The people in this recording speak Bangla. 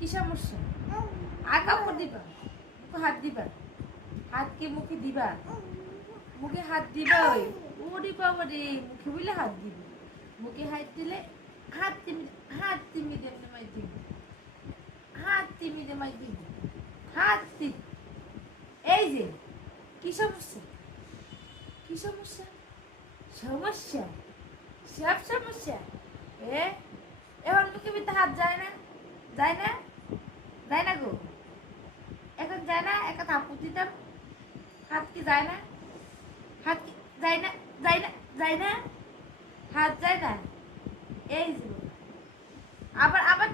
কি সমস্যা? আর কাপড় দিবা, মুখে হাত দিবা, হাত কি মুখে দিবা, মুখে হাত দিবা। ওরে বাবা রে, মুখে বলে হাত দিবি, মুখে হাত দিলে হাত তিমি দেমনে মাই দিবি, হাত তিমি দে মাই দিবি, হাত দিবি। এই যে কি সমস্যা? কি সমস্যা? সমস্যা, সব সমস্যা। এখন মুখে ভিতরে হাত যায় না, যায় না, যায় না গো, এখন যায় না। একটা থাপ্পড় দিতাম, হাত কি যায় না? হাত কি যায় না? যায় না, যায় না, হাত যায় না। এই যে আবার আবার